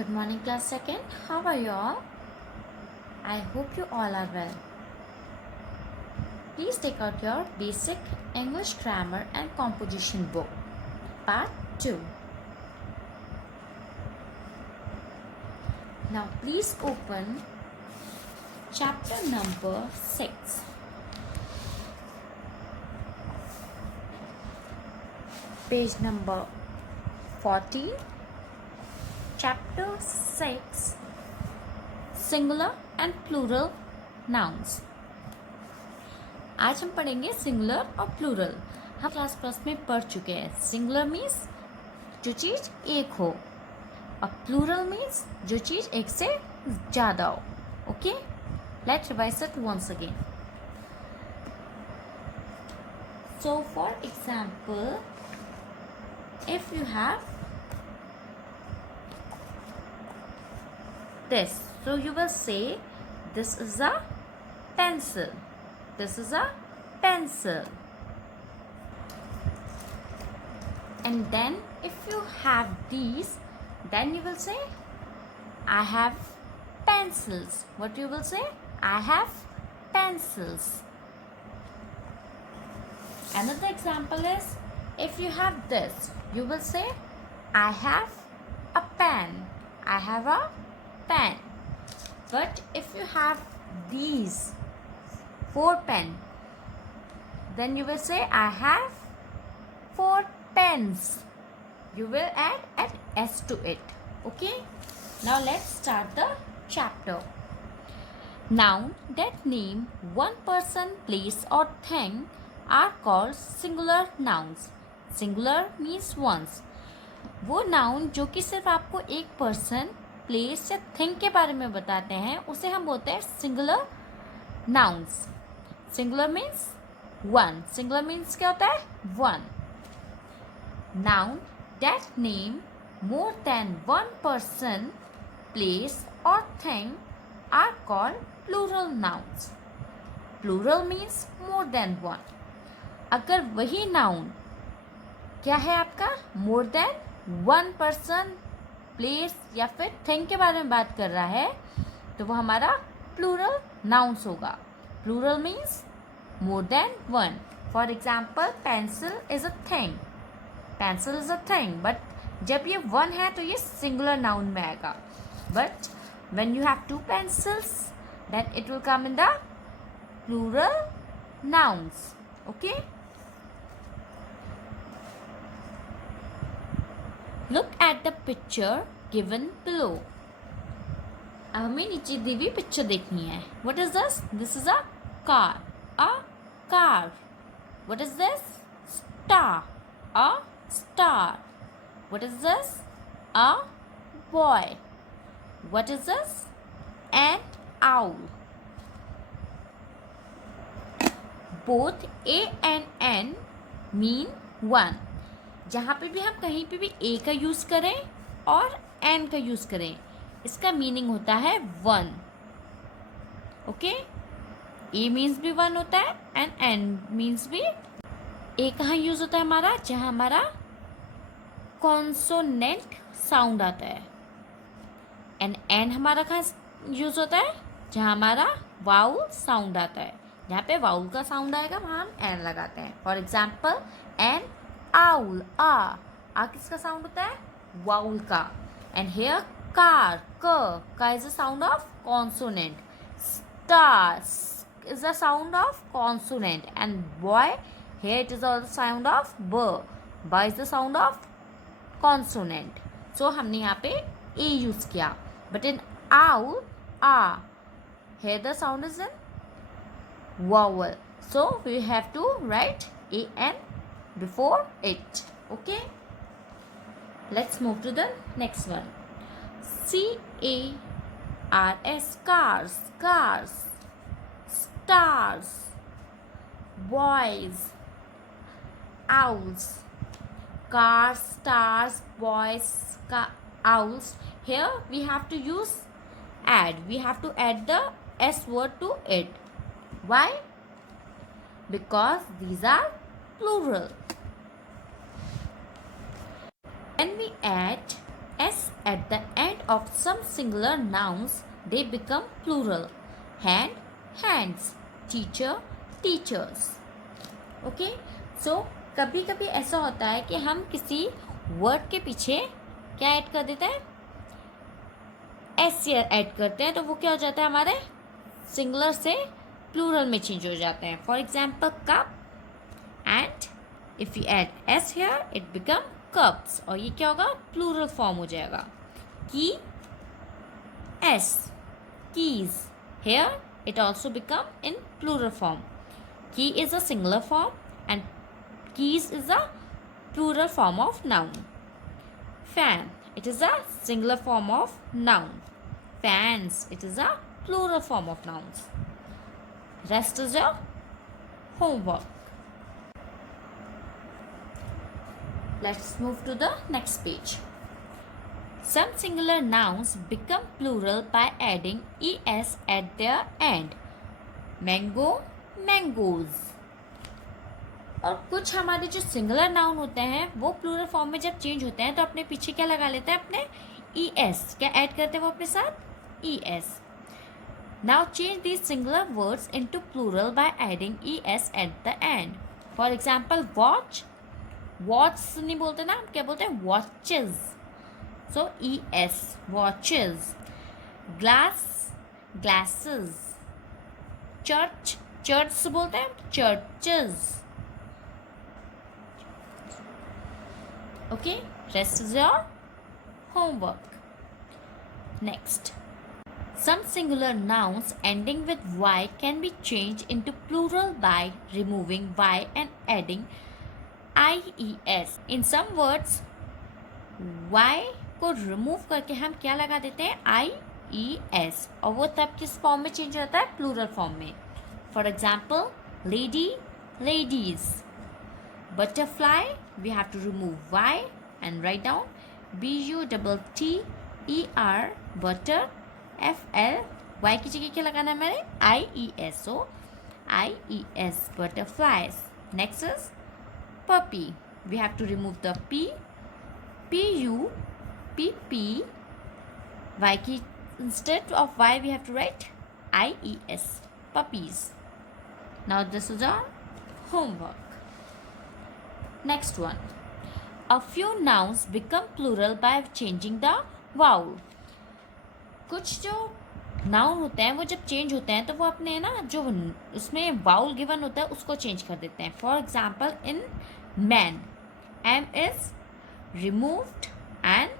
Good morning, class second. How are you all? I hope you all are well. Please take out your basic English grammar and composition book, part 2. Now please open chapter number 6. Page number 40. Chapter 6, singular and plural nouns. आज हम पढ़ेंगे singular और plural. हम class first में पढ़ चुके हैं. Singular means जो चीज़ एक हो और प्लूरल मीन्स जो चीज़ एक से ज़्यादा हो. Okay, let's revise it once again. So for example, if you have this, so you will say this is a pencil, this is a pencil. And then if you have these, then you will say I have pencils. What you will say? I have pencils. Another example is, if you have this, you will say I have a pen, I have a pen. But if you have these 4 pen, then you will say I have 4 pens. You will add s to it. Okay, now let's start the chapter. Noun that name one person, place or thing are called singular nouns. Singular means once. वो noun जो कि सिर्फ आपको एक person, place या thing के बारे में बताते हैं, उसे हम बोलते हैं singular nouns. Singular means one. Singular means क्या होता है? One. Noun that name more than one person, place और thing are called plural nouns. Plural means more than one. अगर वही नाउन क्या है आपका, more than one person, place या फिर थिंग के बारे में बात कर रहा है, तो वो हमारा प्लूरल नाउन्स होगा. Plural means more than one. For example, pencil is a thing. Pencil is a thing, but जब ये वन है तो ये सिंगुलर नाउन में आएगा. But when you have 2 pencils, then it will come in the plural nouns. Okay, look at the picture given below. अब हमें नीचे दी हुई पिक्चर देखनी है. What is this? This is a car. A car. What is this? Star. A star. What is this? A boy. What is this? An owl. Both A and N mean one. जहाँ पे भी हम कहीं पे भी ए का use करें और एन का यूज़ करें, इसका मीनिंग होता है वन. ओके, ए मीन्स भी वन होता है एंड एन मीन्स भी. ए कहाँ यूज़ होता है हमारा? जहाँ हमारा कॉन्सोनेंट साउंड आता है. एंड एन हमारा कहाँ यूज़ होता है? जहाँ हमारा वाउल साउंड आता है. जहाँ पे वाउल का साउंड आएगा वहाँ हम एन लगाते हैं. फॉर एग्जाम्पल, एन आउल, आ किसका साउंड होता है? वाउल का. एंड हेयर कार, का is the sound of consonant. Star is the sound of consonant. And boy, here it is the sound of ब is the sound of consonant. So हमने यहाँ पे ए यूज किया. But in owl, आ, here the sound is in vowel. So we have to write a an before it. Okay, let's move to the next one. C-A-R-S, cars, cars. Stars, boys, owls. Cars, stars, boys, owls. Here we have to use add. We have to add the S word to it. Why? Because these are plural. When we add s at the end of some singular nouns, they become plural. Hand, hands. Teacher, teachers. Okay? So, कभी कभी ऐसा होता है कि हम किसी word के पीछे क्या ऐड कर देते हैं, एस ऐड करते हैं, तो वो क्या हो जाता है, हमारे सिंगुलर से प्लूरल में चेंज हो जाते हैं. For example cup, and if you add S here it become cups, और ये क्या होगा, प्लूरल फॉर्म हो जाएगा. की, S, keys. Here it also become in plural form. Key is a singular form and keys is a plural form of noun. Fan, it is a singular form of noun. Fans, it is a plural form of nouns. Rest is your homework. Let's move to the next page. Some singular nouns become plural by adding es at their end. Mango, mangoes. और कुछ हमारे जो singular noun होते हैं वो plural form में जब change होते हैं तो अपने पीछे क्या लगा लेते हैं, अपने es. क्या ऐड करते हैं वो अपने साथ, es. Now change these singular words into plural by adding es at the end. For example, watch, watch नहीं बोलते ना, हम क्या बोलते हैं, watches. So es, watches. Glass, glasses. Church, church बोलते हैं, churches. Okay, rest is your homework. Next, some singular nouns ending with y can be changed into plural by removing y and adding ies. In some words, y को remove करके हम क्या लगा देते हैं, आई E S, और वो तब किस फॉर्म में चेंज होता है, प्लूरल फॉर्म में. For example, lady, ladies. Butterfly, we have to remove Y and write down BUTTER, butter, FL, Y की जगह क्या लगाना है हमारे, IES. So IES, butterflies. Next is puppy, we have to remove the PUPP, y की instead of y we have to write IES, puppies. Now this is our homework. Next one, a few nouns become plural by changing the vowel. कुछ जो noun होते हैं वो जब change होते हैं तो वो अपने ना जो उसमें वाउल गिवन होता है उसको चेंज कर देते हैं. For example, in man, M is removed and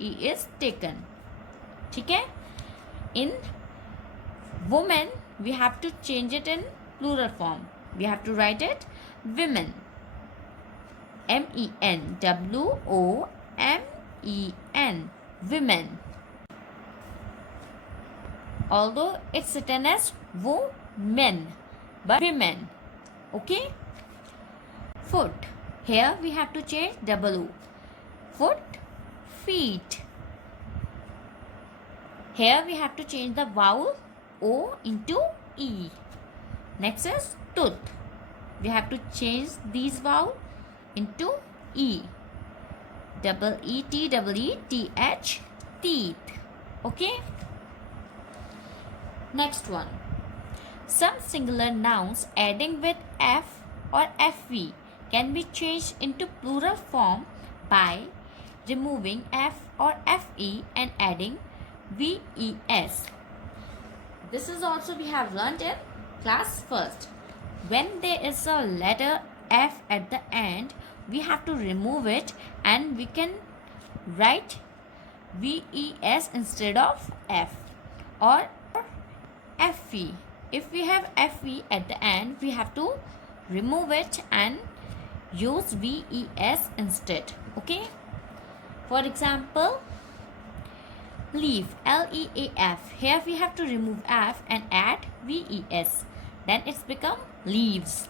E is taken. ठीक है. In woman we have to change it in plural form. We have to write it women, MEN, WOMEN, women. Although it's written as women, but women. Okay. Foot, here we have to change W. Foot, feet. Here we have to change the vowel O into E. Next is tooth. We have to change these vowel into E. EETEETH, teeth. Okay. Next one. Some singular nouns adding with F or FV can be changed into plural form by removing F or FE and adding VES. This is also we have learned in class first. When there is a letter F at the end, we have to remove it and we can write VES instead of F or FE. If we have FE at the end, we have to remove it and use VES instead. Okay. For example, leaf, LEAF. Here we have to remove F and add VES. Then it's become leaves.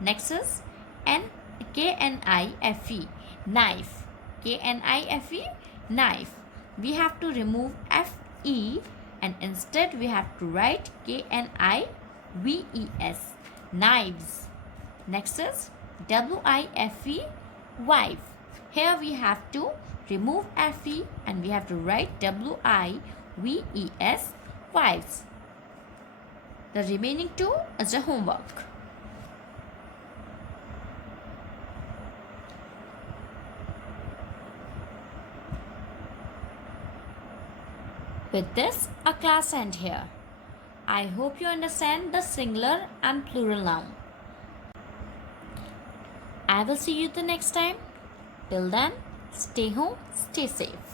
Next is KNIFE, knife. KNIFE, knife. We have to remove FE and instead we have to write KNIVES, knives. Next is WIFE, wife. Here we have to remove FE and we have to write WIVES, wives. The remaining two is a homework. With this, our class ends here. I hope you understand the singular and plural noun. I will see you the next time. Till then, stay home, stay safe.